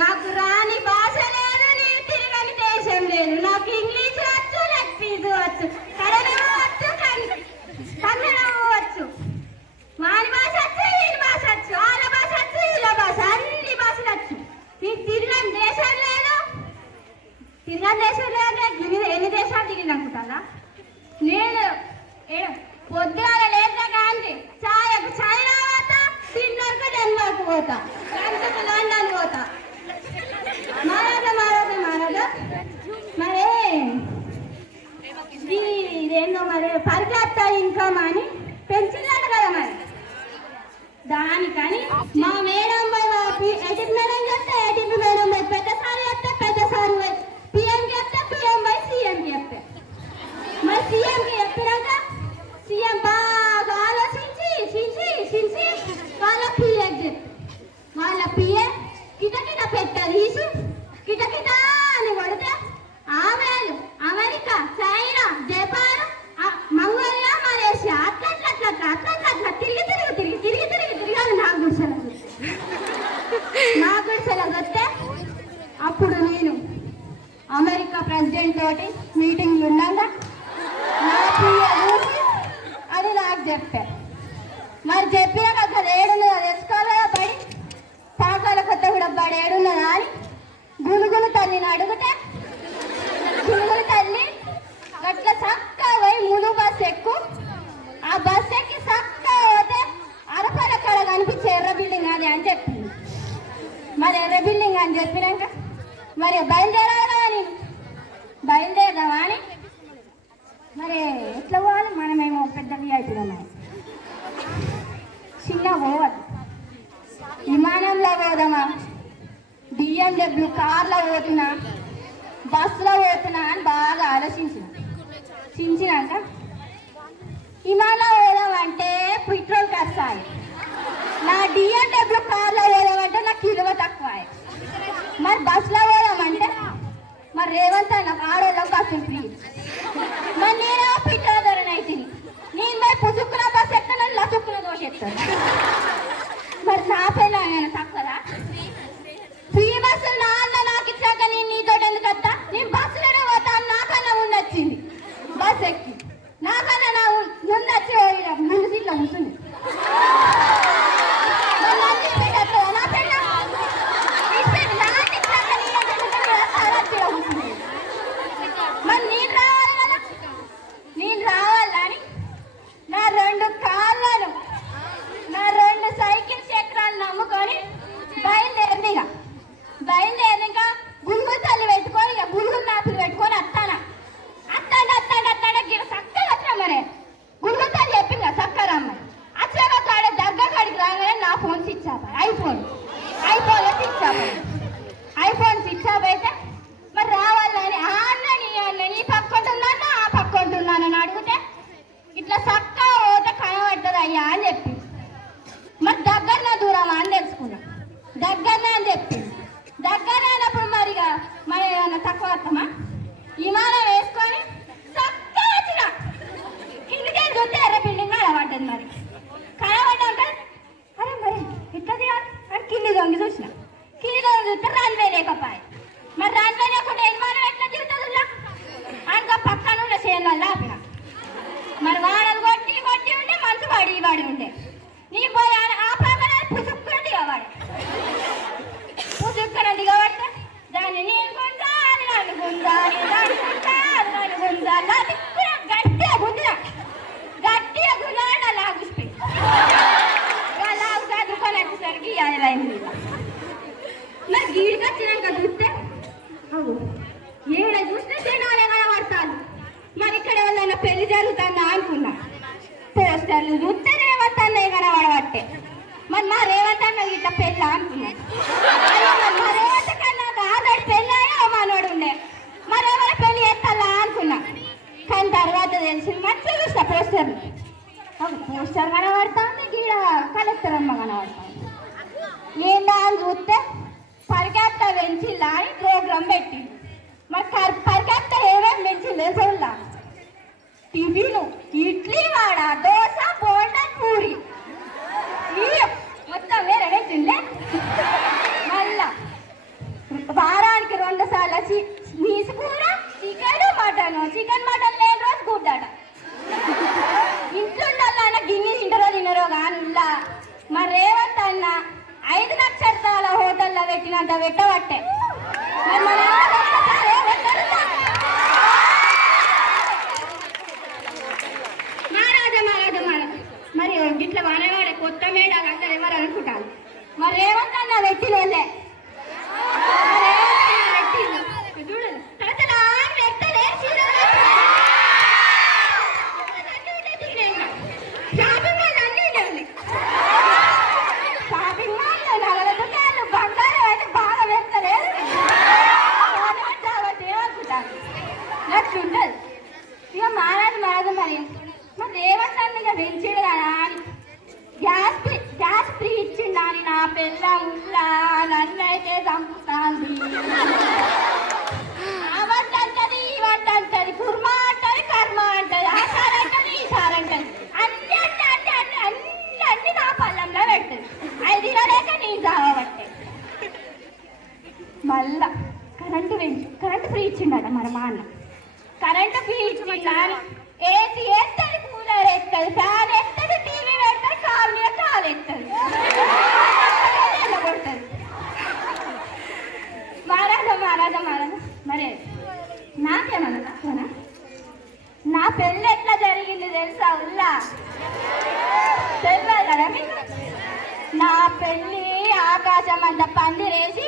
నాకు రాని భాష లేదు, నీ తిరగని దేశం లేదు. నాకు ఇంగ్లీష్ వచ్చు, లెగ్ పీస్ వచ్చు, కన్నడం వచ్చు, కన్నడం వచ్చు, వాని భాష వచ్చు, వీని భాష వచ్చు, వాళ్ళ భాష వచ్చు, వీళ్ళ భాష, అన్ని భాషలు వచ్చు. నీకు తిరగని దేశం లేదు. తిరగని దేశం లేదు, ఎన్ని దేశాలు తిరిగి అనుకుంటా. నేను పొద్దుగాల లేదా కానీ ఛాయకు చైనా పోతా, తిన్నరకు డెన్మార్క్ పోతా, లండన్ పోతా. ఇదేందో మరి పరిగెత్త ఇన్కమ్ అని పెంచిందంట కదా మరి. దానికని మా మేడం ఎయిటీపీ మేడం చెప్తే ఎయిటీపీ మేడం పోయి పెద్దసారి చెప్తే పెద్దసారి పోయి పిఎం చెప్తే పిఎం పోయి సీఎంకి చెప్తే మరి సీఎంకి చెప్పినాక సీఎం బాగా ఆలోచించి వాళ్ళ పిఎకి చెప్తే వాళ్ళ పిఏ కిటకిట పెట్టారు ఈసు కిటకిట అని కొడితే ఆమెలు America, China, Japan, Mongolia, Malaysia అట్లా తిరిగి అని నాకు గుడిసెలకు వస్తే అప్పుడు నేను అమెరికా ప్రెసిడెంట్ తోటి మీటింగ్లు ఉన్నాగా నా పిఏ అది నాకు చెప్పారు. మరి చెప్పినాక అక్కడ ఏడున్నదా తెచ్చుకోవాలా పడి పాకాల కొత్త కూడా బడి ఏడున్నదా అని గునుగును తల్లిని అడిగితే గునుగును తల్లి గట్ల చక్కగా పోయి మును బస్సు ఎక్కు, ఆ బస్సు ఎక్కి చక్కగా పోతే అరపల కడ కనిపించే ఎర్ర బిల్డింగ్ అది అని చెప్పింది. మరి ఎర్ర బిల్డింగ్ అని చెప్పినాక మరి బయలుదేరాలి కదా నేను బయలుదేరదామా అని మరి ఎట్లా పోవాలి, మనమేమో పెద్ద విఐపీలో చిన్న పోవద్దు, విమానంలో పోదామా, బిఎండబ్ల్యూ కార్లో పోతున్నా, బస్సులో పోతున్నా అని బాగా ఆలోచించినాక విమానంలో పోదామంటే పెట్రోల్ ఖర్చాయి, నా బిఎండబ్ల్యూ కార్లో పోదామంటే నాకు విలువ తక్కువ, మరి బస్సులో పోదామంటే మరి రేవంత్ అన్న ఆడోళ్ళకి బస్సులు ఫ్రీ, మరి నేను పెట్రోల్ ధరనైతే నేను మరి పుసుక్కున బస్సు ఎక్కడ లసుక్కున దోషెత్తాను. మరి నా పిల్ల ఆయన తక్కువదా? ఫ్రీ బస్సులు నా అన్న నాకు ఇచ్చాక నేను నీతో ఎందుకు వస్తా, నేను బస్సులోనే పోతా. నాకన్నా ఉండొచ్చింది బస్ ఎక్కి, నాకన్నా నా ముందొచ్చి ముందు సీట్లో కూర్చుంది. మరి నేను రావాలని నా రెండు కాళ్ళను నా రెండు సైకిల్ చక్రాలు నమ్ముకొని బయలుదేరిగా గులుగులు తల్లి పెట్టుకొని ఇక గులుగులు నాపులు పెట్టుకొని అత్తాడా చక్కగా వచ్చినా మరి గులుగులు తల్లి చెప్పింది చక్కగా అమ్మాయి వచ్చాక కాడ దగ్గర కాడికి రాగానే నా phone switch off iPhone switch off అయితే మరి రావాలని నీ పక్కుంటున్నాను ఆ పక్కుంటున్నానని అడిగితే ఇట్లా చక్కగా పోతే కనబడుతుంది అయ్యా అని చెప్పింది. మరి దగ్గరనే దూరమా అని తెలుసుకున్నా, దగ్గరనే అని చెప్పింది. దగ్గర అయినప్పుడు మరిగా మరి ఏమన్నా తక్కువ వస్తామా, విమానం వేసుకొని చక్కగా వచ్చిన కిందికే చూస్తే ఎర్ర బిల్డింగ్ కనబడ్డది. మరి కనబడ్డా అరే మరి ఎట్లా దిగాలి అని కింది దొంగి చూసిన, చూస్తే రన్వే లేకపోయి, మరి రన్వే లేకుండా విమానం ఎట్లా తిరుగుతుంది ఇంకా పక్కన ఉన్న చేనులలో ఆపిన. మరి వాడలు కొట్టి ఉంటే మంచు పడి ఉండే నీ పోయి ఆ పక్కన పుసుక్కున దిగబడితే దాన్ని నేను గుంజా అది నన్ను గుంజా అది నన్ను గుంజా గట్టిగా గుంజా లాగుసిపోయి లాగు చదువుకొని వచ్చేసరికి అయింది. మరి గీడికి వచ్చినాక చూస్తే ఏడ చూస్తే జనాలే కనబడతాను. మరి ఇక్కడ ఎవరైనా పెళ్లి జరుగుతుందా అనుకున్నా, పోస్టర్లు చూస్తే రేవంత్ అన్నయ్య కనబడబట్టే. మరి మా రేవంత్ అన్న ఇట్లా పెళ్ళి అనుకున్నా, మా రేవంత్ కన్నా ఆల్రెడీ పెళ్ళి మనోడు ఉండే, మరి ఎవరి పెళ్లి ఎత్తాలా అనుకున్నా. దాని తర్వాత తెలిసి మంచిగా చూస్తా పోస్టర్ కనబడుతుంది గీడ కలెక్టర్ అమ్మ కనబడుతుంది ఏందా అని చూస్తే పరిగెత్త పెంచిల్లా అని ప్రోగ్రాం పెట్టింది మరి పరిగెత్త ఏమేమి పెంచింది చూడలా టిఫిను ఇడ్లీ వాడ దోశ బోండా పూరి మొత్తం వేరే పెట్టిందే మళ్ళా వారానికి 2 సార్లు నీసు కూర చికెన్ మటన్ లేని రోజు గుడ్డాట ఇంట్లో ఉండాలన్న గిన్నె తింటారో తినరో కానుల్లా మరి రేవంత్ అన్న 5 నక్షత్రాల హోటల్లో పెట్టినంత పెట్టబట్టే మరి మన మరి గిట్ల వాడేవాడే కొత్త మేడాలు అందరూ ఎవరు అనుకుంటారు మరి రేవంత్ అన్న పెట్టినోళ్ళే ఇక మారదు మరి రేవంత్ అన్నగా పెంచాడు కదా అని గ్యాస్ ఫ్రీ ఇచ్చిండా అని నా పిల్ల ఉల్లా నన్నైతే చంపుతాంది ఆ వంట అంటది ఈ వంట అంటది కుర్మా అంటది కర్మ అంటది ఆ సార్ అంటది ఈ సార్ అంటది అన్ని నా పళ్ళంలో పెడుతుంది అది తినలేక నీ చావబట్టే మళ్ళా కరెంటు ఫ్రీ ఇచ్చిండట మరి మా అన్న కరెంటు ఫ్రీ ఇచ్చిండా ఏసీ వేస్తుంది కూలర్ ఎత్తది ఫ్యాన్ ఎత్తది టీవీ పెడతాది కాలు మీద కాలు ఎత్తది కొడుతుంది మారాదా మరి నాకేమన్నా తక్కువనా నా పెళ్ళి ఎట్లా జరిగింది తెలుసా ఉల్లా తెలియదు కదా మీకు నా పెళ్ళి ఆకాశం అంత పందిరేసి